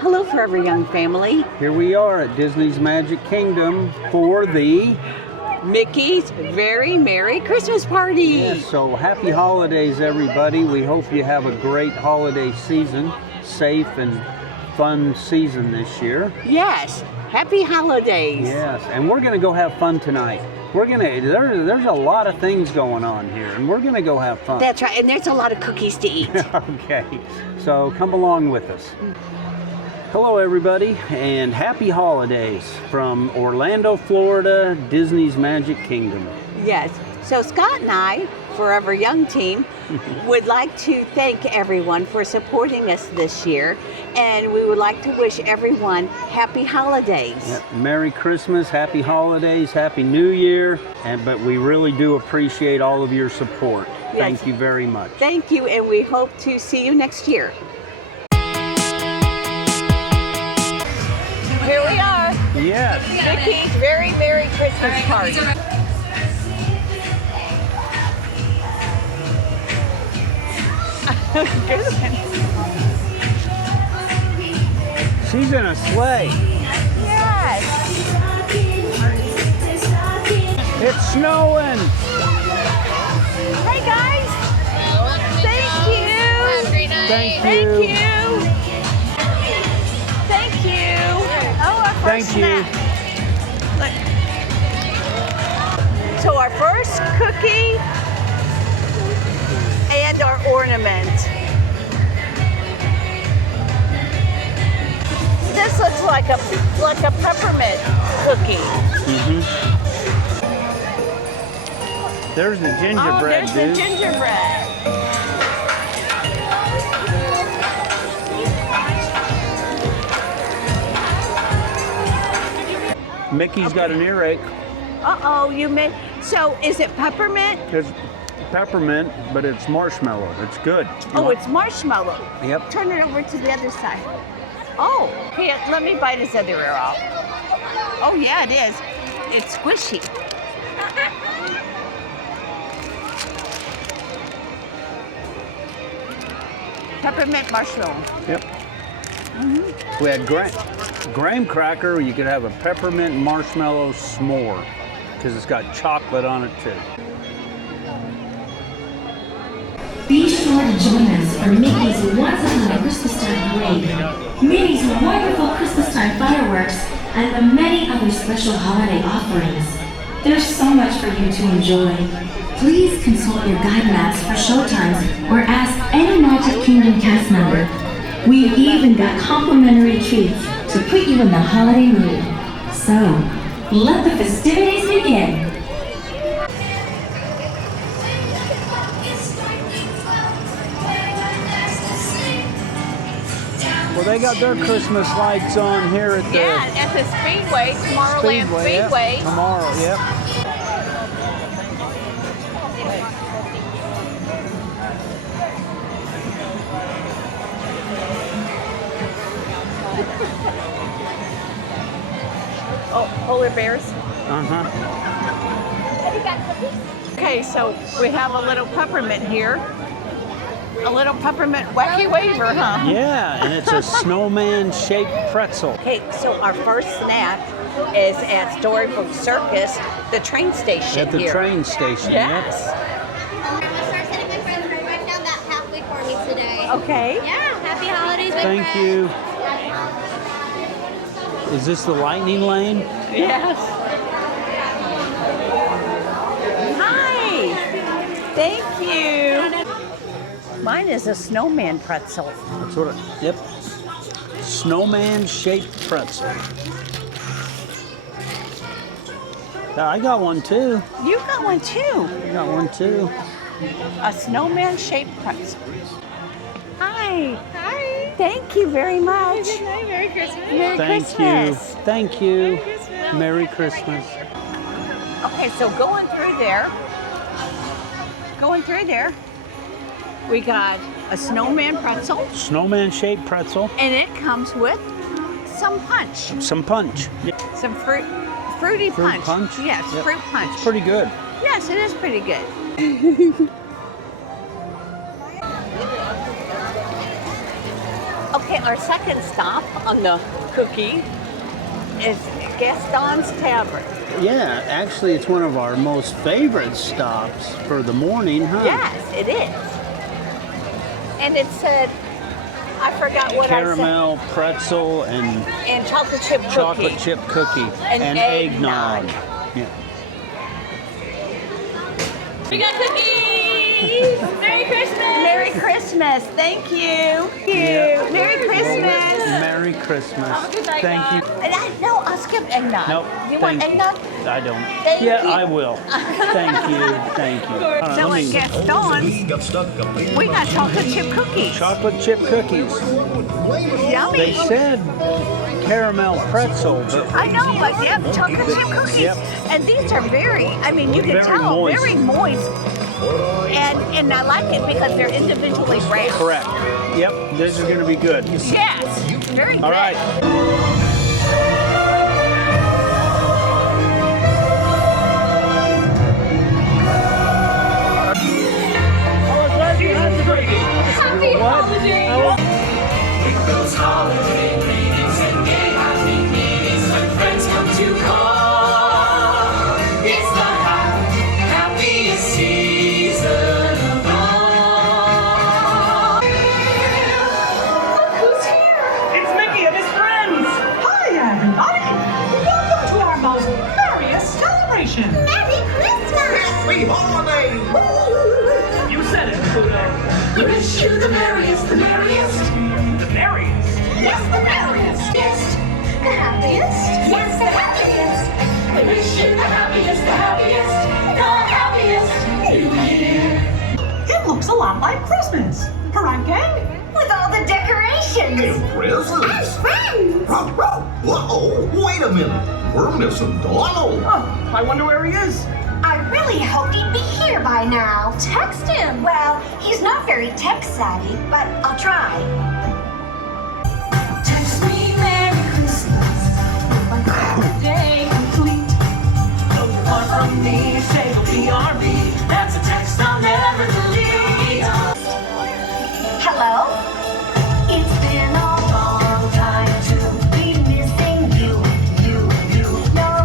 Hello, Forever Young family. Here we are at Disney's Magic Kingdom for the Mickey's Very Merry Christmas Party. Yes, so happy holidays, everybody. We hope you have a great holiday season, safe and fun season this year. Yes, happy holidays. Yes, and we're gonna go have fun tonight. There's a lot of things going on here, and we're gonna go have fun. That's right, and there's a lot of cookies to eat. Okay, so come along with us. Hello everybody, and happy holidays from Orlando, Florida, Disney's Magic Kingdom. Yes, so Scott and I, Forever Young team, would like to thank everyone for supporting us this year, and we would like to wish everyone happy holidays. Yep. Merry Christmas, happy holidays, happy New Year, but we really do appreciate all of your support. Yes. Thank you very much. Thank you, and we hope to see you next year. Here we are. Yes. Mickey's Very Merry Christmas Party. Good one. She's in a sleigh. Yes. It's snowing. Hey guys. Thank you. Have a great night. Thank Thank you. you. Thank you. Oh, our first Thank you. snack. Look. So our first cookie and our ornament. This looks like a peppermint cookie. There's the gingerbread, there's dude. the gingerbread. Mickey's got an earache. Uh-oh, you made. So is it peppermint? It's peppermint, but it's marshmallow. It's good. Oh, it's marshmallow. Yep. Turn it over to the other side. Oh, here, let me bite his other ear off. Oh, yeah, it is. It's squishy. Peppermint marshmallow. Yep. We had graham cracker. You could have a peppermint marshmallow s'more because it's got chocolate on it too. Be sure to join us for Mickey's once-a-time Christmastime Parade, Minnie's wonderful Christmastime fireworks, and the many other special holiday offerings. There's so much for you to enjoy. Please consult your guide maps for showtimes or ask any Magic Kingdom cast member. We've even got complimentary treats to put you in the holiday mood. So, let the festivities begin. Well, they got their Christmas lights on here at the At the Speedway, Tomorrowland Speedway. Yep. Tomorrow, yep. Oh, polar bears. Okay, so we have a little peppermint here. A little peppermint wacky waver, huh? Yeah, and it's a snowman-shaped pretzel. Okay, so our first snack is at Storybook Circus, the train station At the here. train station, Yes. I'm gonna start setting my friends right now about halfway for me today. Okay. Yeah, happy holidays, my Thank friends. you. Is this the lightning lane? Yes. Hi. Thank you. Mine is a snowman pretzel. That's what yep. Snowman-shaped pretzel. I got one too. You got one too. I got one too. A snowman-shaped pretzel. Hi. Hi. Thank you very much. Good night. Merry Christmas. Merry Thank Christmas. you. Thank you. Merry Christmas. Okay, so going through there, we got a snowman pretzel, Snowman-shaped pretzel. and it comes with some punch, Some punch. Yep. some fruity Fruit punch? Yes, Yep. fruit punch. It's pretty good. Yes, it is pretty good. Okay, our second stop on the cookie is Gaston's Tavern. Yeah, actually, it's one of our most favorite stops for the morning, huh? Yes, it is. And it said, I forgot what Caramel, pretzel, and chocolate chip cookie. chocolate chip cookie. And eggnog. Yeah. We got cookies! Merry Christmas! Merry Christmas. Thank you. Yeah. Merry Christmas. Merry Christmas. Have a good night, Thank you. And I'll skip eggnog. Nope. You want thank eggnog? you. I don't. Thank yeah, you. I will. Thank you. Thank you. All right, So let at me- Gaston's, we got chocolate chip cookies. chocolate chip cookies. Yummy. They said caramel pretzel, but I know, but yeah, chocolate chip cookies. Yep. And these are very, I mean, you can Very tell, moist. very moist. And I like it because they're individually wrapped. correct. Yep, this is going to be good. Yes, very good. All right. Happy holidays! Those holiday greetings and gay happy meetings when friends come to call. It's the happiest season of all. Who's here? It's Mickey and his friends! Hi, everybody! Welcome to our most Merriest celebration! Merry Christmas! Happy holidays! You said it, Pluto. We wish you the merriest, the merriest. The merriest! Yes, the merriest! Yes, the happiest! Yes, the happiest! We wish you the happiest, the happiest New Year. It looks a lot like Christmas! Right, gang? With all the decorations! And presents. And friends! Uh-oh, wait a minute. We're missing Donald. Oh, I wonder where he is. I really hoped he'd be here by now. Text him. Well, he's not very tech savvy, but I'll try. Text me Merry Christmas with my birthday complete. Though you're far from me, say you'll be RB. That's a text I'll never delete. Hello? It's been a long time to be missing you. You're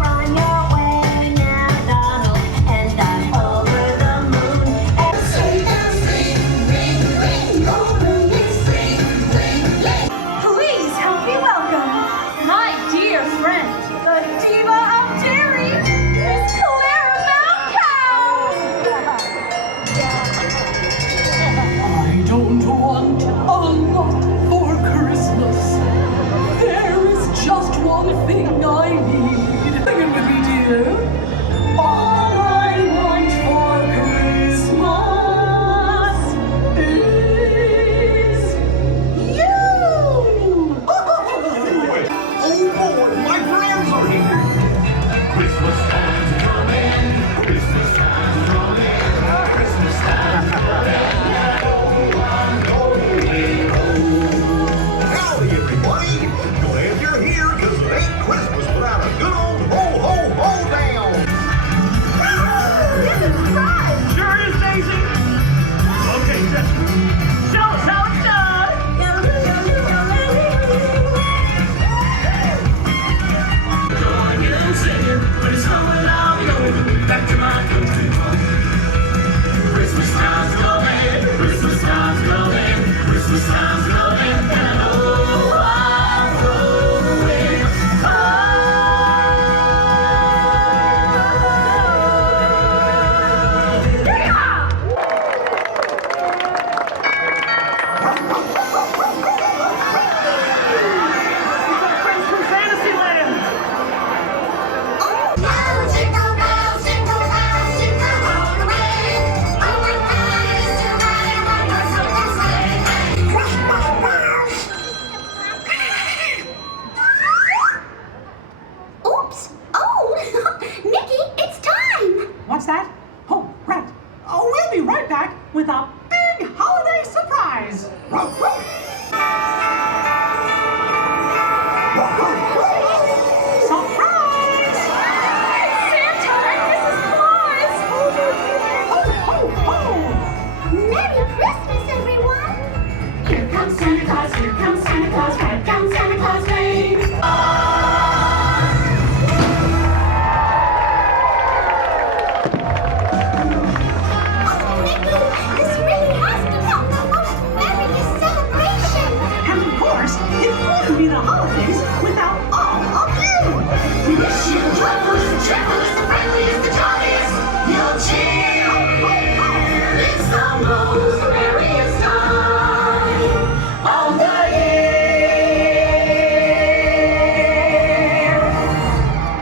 on your way now, Donald, and I'm over the moon. And please help me welcome my dear friend, the diva of Derry, Miss Clara Malcow. I don't want a lot for Christmas. There is just one thing I need. Sing it with me, dear. All I want for Christmas is you. Oh boy, my friends are here. Christmas time's coming. Christmas time's coming. Christmas time's Howdy, everybody. Glad you're here, because it ain't Christmas without a good old ho down. This is fun! Sure is, Daisy! Okay, just show us how it's done! joy and singing, but it's snowing out, going back to my country home. Christmas time's coming, Christmas time's coming, Christmas time's coming, and I know I'm going home. Friends from Fantasyland! Jingle bells, jingle all the way. Oh, what fun it is to ride in one-horse open sleigh. Oops! Oh, Mickey, it's time. What's that? Oh, right. Oh, we'll be right back with a big holiday surprise! Surprise! Santa and Mrs. Claus. Ho, ho, ho! Merry Christmas, everyone. Here comes Santa Claus, here comes Santa Claus. It wouldn't be the holidays without all of you. We wish you the joyfulest, the cheerfulest, the friendliest, the jolliest. You'll cheer. It's the most merriest time of the year.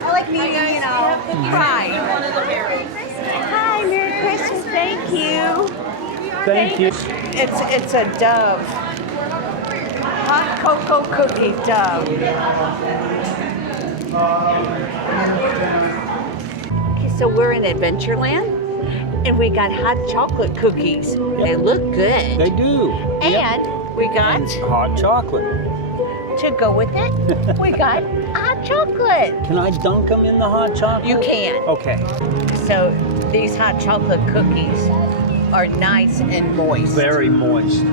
I like meeting, you know, pride. Hi, Merry Christmas. Thank you. Thank you. It's a dove. Hot cocoa cookie dove. Okay, so we're in Adventureland, and we got hot chocolate cookies. They look good. They do. And we got, Hot chocolate. to go with it, we got hot chocolate. Can I dunk them in the hot chocolate? You can. Okay. So these hot chocolate cookies are nice and moist. Very moist.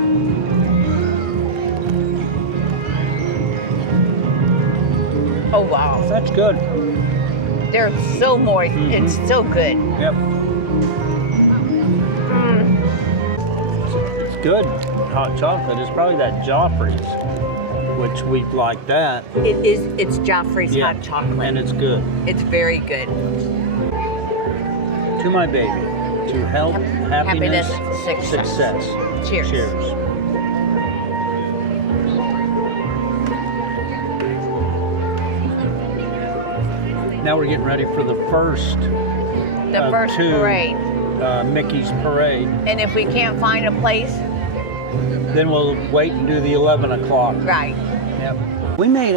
Oh wow, That's good. they're so moist. It's so good. Yep. It's good. Hot chocolate. It's probably that Joffrey's, which we like that. It's Joffrey's Yeah. hot chocolate. And it's good. It's very good. To my baby. To health, happiness, success. Cheers. Cheers. Now we're getting ready for the first The of first two, parade. Mickey's parade. And if we can't find a place, Then we'll wait and do the 11 o'clock. right. Yep. We made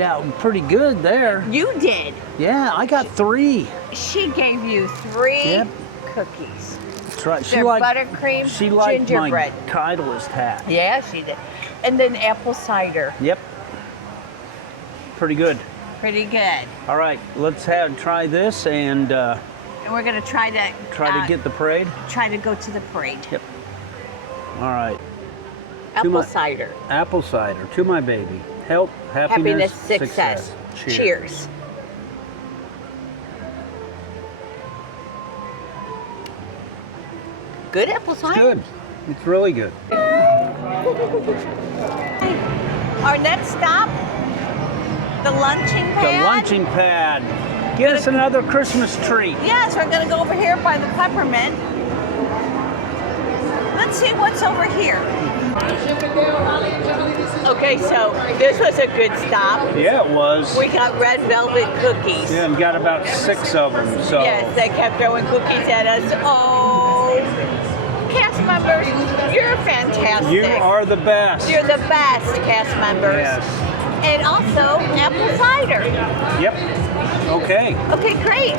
out pretty good there. You did. Yeah, I got 3. She gave you 3 Yep. cookies. That's right. They're buttercream She liked gingerbread. my Titleist hat. Yeah, she did. And then apple cider. Yep. Pretty good. Pretty good. All right, let's try this and And we're gonna try to get the parade. try to go to the parade. Yep. All right. Apple my- cider. Apple cider to my baby. Health, happiness, Success. Cheers. Good apple It's cider. good. It's really good. Our next stop, the lunching The pad. lunching pad. Get us another Christmas treat. Yes, we're gonna go over here by the peppermint. Let's see what's over here. Okay, so this was a good stop. Yeah, it was. We got red velvet cookies. Yeah, and got about 6 of them. So Yes, they kept throwing cookies at us. Oh, cast members, you're fantastic. you are the best. You're the best, cast members. Yes. And also apple cider. Yep. Okay. Okay, great.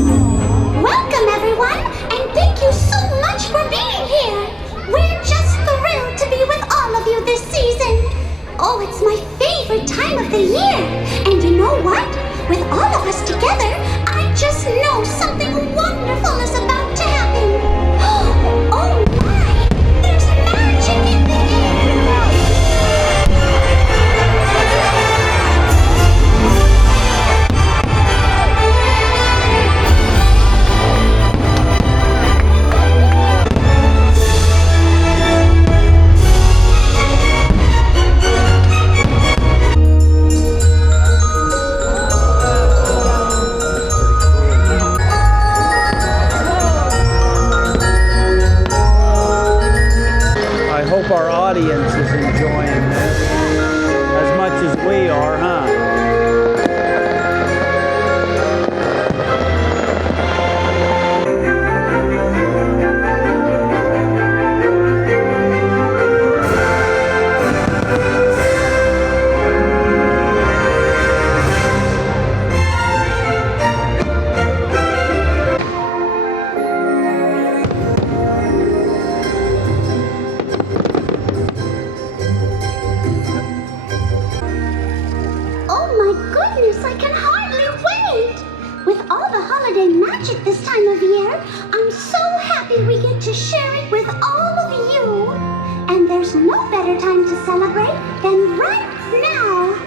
Welcome, everyone, and thank you so much for being here. We're just thrilled to be with all of you this season. Oh, it's my favorite time of the year. And you know what? With all of us together, I just know something wonderful is about to happen. Oh my! There's magic in the air! I hope our audience is enjoying this as much as we are, huh? happy we get to share it with all of you. And there's no better time to celebrate than right now.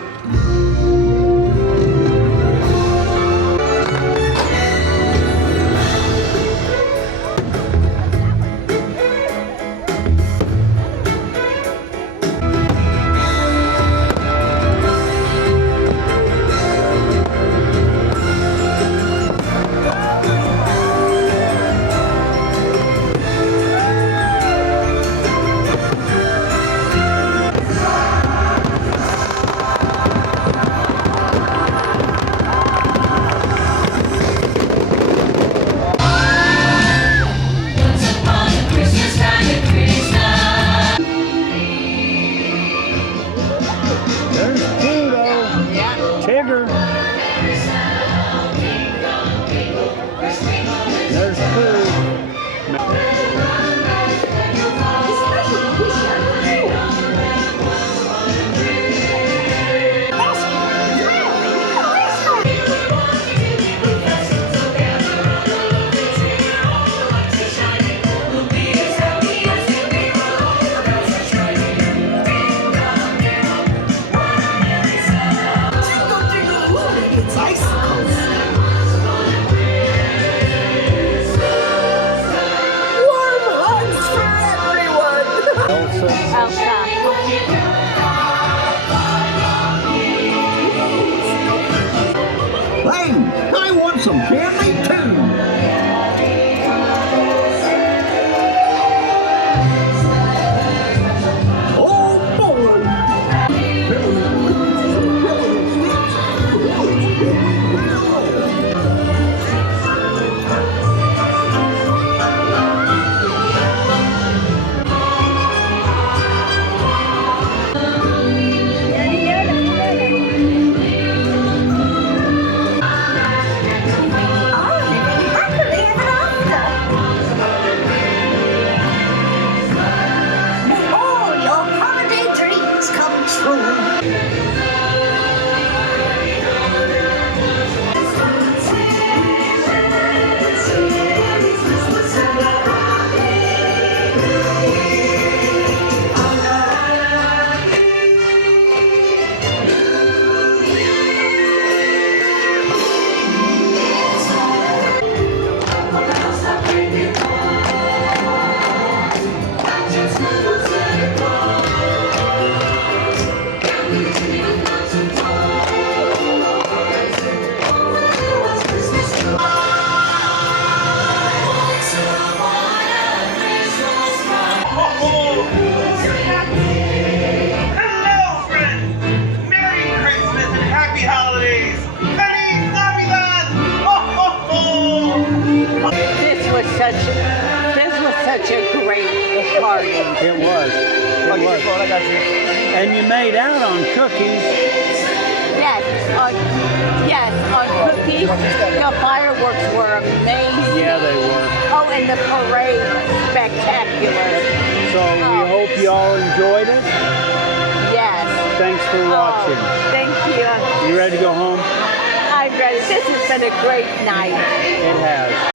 There's Pluto. Tigger. There's Pooh. It's icicles. Warm hugs for everyone. Elsa. Hey, I want some candy too. Oh boy. May all your holiday dreams come true. Hello, friends! Merry Christmas and Happy Holidays! Feliz Navidad! Ho, ho, ho! This was such a great party. It was. It was. I got you. And you made out on cookies. Yes, on cookies. The fireworks were amazing. Yeah, they were. Oh, and the parade, spectacular. So we hope you all enjoyed it. Yes. Thanks for watching. Oh, thank you. You ready to go home? I'm ready. This has been a great night. It has.